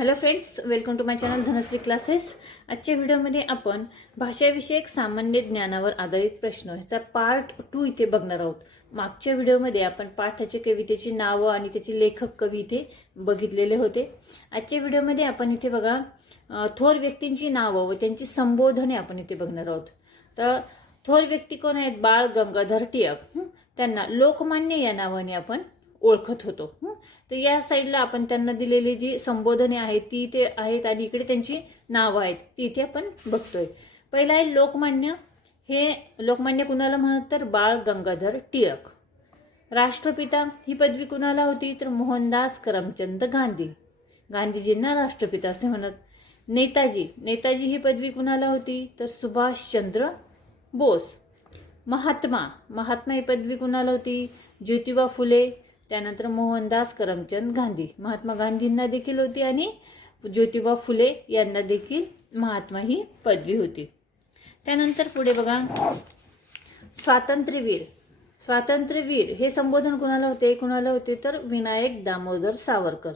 Hello friends, welcome to my channel Dhanashree classes. आजच्या व्हिडिओमध्ये आपण भाषाविषयक सामान्य ज्ञानावर आधारित प्रश्न ह्याचा पार्ट 2 इथे बघणार आहोत. मागच्या व्हिडिओमध्ये आपण पाठाचे कवितेची नावं आणि त्याचे लेखक कवी इथे बघितलेले होते. आजच्या व्हिडिओमध्ये आपण इथे बघा थोर व्यक्तींची नावं व त्यांची संबोधने आपण इथे बघणार आहोत. तर थोर व्यक्ती कोण आहेत? बाळ गंगाधर टिळक. त्यांना लोकमान्य या नावाने आपण ओळखत होतो. तर या साईडला आपण त्यांना दिलेली जी संबोधने आहेत ती इथे आहेत आणि इकडे त्यांची नावं आहेत ती इथे आपण बघतोय. पहिला आहे लोकमान्य. हे लोकमान्य कुणाला म्हणत तर बाळ गंगाधर टिळक. राष्ट्रपिता ही पदवी कुणाला होती तर मोहनदास करमचंद गांधी. गांधीजींना राष्ट्रपिता असे म्हणत. नेताजी ही पदवी कुणाला होती तर सुभाषचंद्र बोस. महात्मा ही पदवी कुणाला होती? ज्योतिबा फुले, त्यानंतर मोहनदास करमचंद गांधी. महात्मा गांधींना देखील होती आणि ज्योतिबा फुले यांना देखील महात्मा ही पदवी होती. त्यानंतर पुढे बघा स्वातंत्र्यवीर हे संबोधन कुणाला होते तर विनायक दामोदर सावरकर.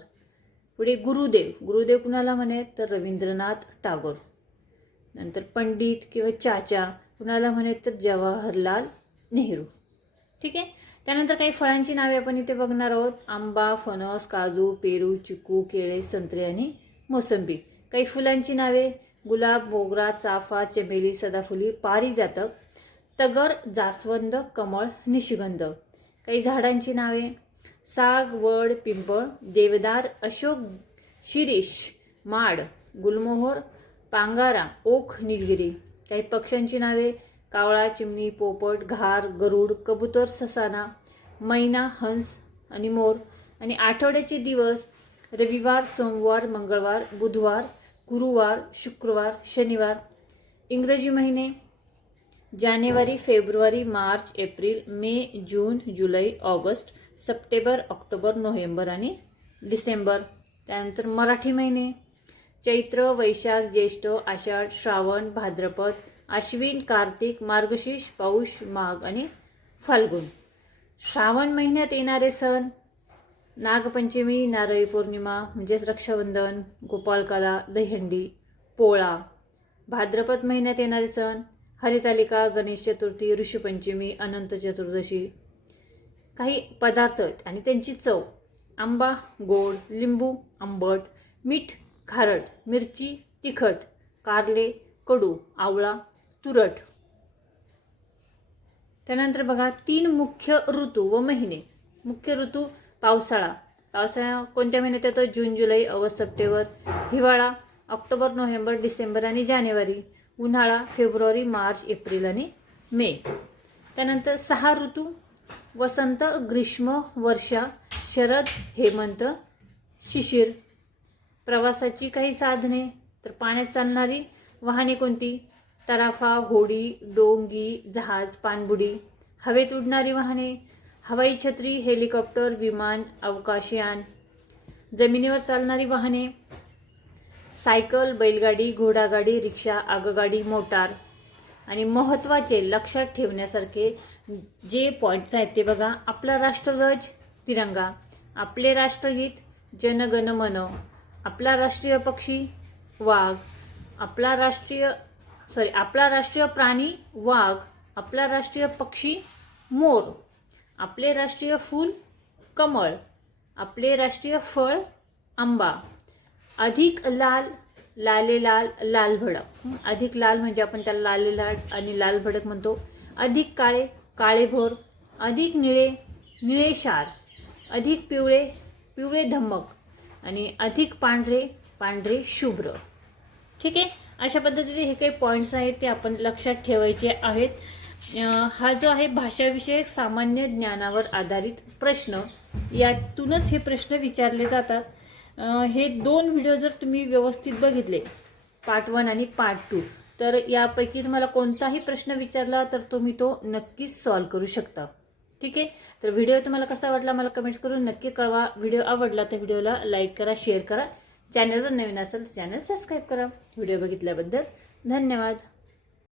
पुढे गुरुदेव कुणाला म्हणे तर रवींद्रनाथ टागोर. नंतर पंडित किंवा चाचा कुणाला म्हणे तर जवाहरलाल नेहरू. ठीक आहे. त्यानंतर काही फळांची नावे आपण इथे बघणार आहोत. आंबा, फणस, काजू, पेरू, चिकू, केळे, संत्रे आणि मोसंबी. काही फुलांची नावे गुलाब, मोगरा, चाफा, चमेली, सदाफुली, पारिजातक, तगर, जास्वंद, कमळ, निशिगंध. काही झाडांची नावे साग, वड, पिंपळ, देवदार, अशोक, शिरीष, माड, गुलमोहर, पांगारा, ओक, निलगिरी. काही पक्ष्यांची नावे कावळा, चिमणी, पोपट, घार, गरुड, कबूतर, ससाना, मैना, हंस आणि मोर. आणि आठवड्याचे दिवस रविवार, सोमवार, मंगळवार, बुधवार, गुरुवार, शुक्रवार, शनिवार. इंग्रजी महिने जानेवारी, फेब्रुवारी, मार्च, एप्रिल, मे, जून, जुलै, ऑगस्ट, सप्टेंबर, ऑक्टोबर, नोव्हेंबर आणि डिसेंबर. त्यानंतर मराठी महिने चैत्र, वैशाख, ज्येष्ठ, आषाढ, श्रावण, भाद्रपद, आश्विन, कार्तिक, मार्गशीर्ष, पौष, माघ आणि फाल्गुन. श्रावण महिन्यात येणारे सण नागपंचमी, नारळी पौर्णिमा म्हणजेच रक्षाबंधन, गोपाळकाला, दहीहंडी, पोळा. भाद्रपद महिन्यात येणारे सण हरितालिका, गणेश चतुर्थी, ऋषीपंचमी, अनंत चतुर्दशी. काही पदार्थ आणि त्यांची चव आंबा गोड, लिंबू आंबट, मीठ खारट, मिरची तिखट, कारले कडू, आवळा तुरट. त्यानंतर बघा 3 मुख्य ऋतू व महिने. मुख्य ऋतू पावसाळा कोणत्या महिन्यात येतो? जून, जुलै, ऑगस्ट, सप्टेंबर. हिवाळा ऑक्टोबर, नोव्हेंबर, डिसेंबर आणि जानेवारी. उन्हाळा फेब्रुवारी, मार्च, एप्रिल आणि मे. त्यानंतर 6 ऋतू वसंत, ग्रीष्म, वर्षा, शरद, हेमंत, शिशिर. प्रवासाची काही साधने तर पाण्यात चालणारी वाहने कोणती? तराफा, होडी, डोंगी, जहाज, पाणबुडी. हवेत उडणारी वाहने हवाई छत्री, हेलिकॉप्टर, विमान, अवकाशयान. जमिनीवर चालणारी वाहने सायकल, बैलगाडी, घोडागाडी, रिक्षा, आगगाडी, मोटार. आणि महत्त्वाचे लक्षात ठेवण्यासारखे जे पॉईंट्स आहेत ते बघा. आपला राष्ट्रध्वज तिरंगा, आपले राष्ट्रगीत जनगण मन, आपला राष्ट्रीय पक्षी वाघ, आपला राष्ट्रीय प्राणी वाघ, आपला राष्ट्रीय पक्षी मोर, आपले राष्ट्रीय फूल कमळ, आपले राष्ट्रीय फळ आंबा. अधिक लाल, लालेलाल, लालभडक. अधिक लाल म्हणजे आपण त्याला लालेलाल आणि लालभडक म्हणतो. अधिक काळे, काळेभोर. अधिक निळे, निळेशार. अधिक पिवळे, पिवळे धम्मक. आणि अधिक पांढरे, पांढरे शुभ्र. ठीक आहे. अशा पद्धतीने हे काही पॉईंट्स आहेत ते आपण लक्षात ठेवायचे आहेत. हा जो आहे भाषाविषयक सामान्य ज्ञानावर आधारित प्रश्न, यातूनच हे प्रश्न विचारले जातात. हे 2 व्हिडिओ जर तुम्ही व्यवस्थित बघितले, पार्ट 1 आणि पार्ट 2, तर यापैकी तुम्हाला कोणताही प्रश्न विचारला तर तुम्ही तो नक्कीच सॉल्व्ह करू शकता. ठीक आहे. तर व्हिडिओ तुम्हाला कसा वाटला मला कमेंट्स करून नक्की कळवा. व्हिडिओ आवडला तर व्हिडिओला लाईक करा, शेअर करा. चॅनलवर नवीन असेल तर चॅनल सबस्क्राईब करा. व्हिडिओ बघितल्याबद्दल धन्यवाद.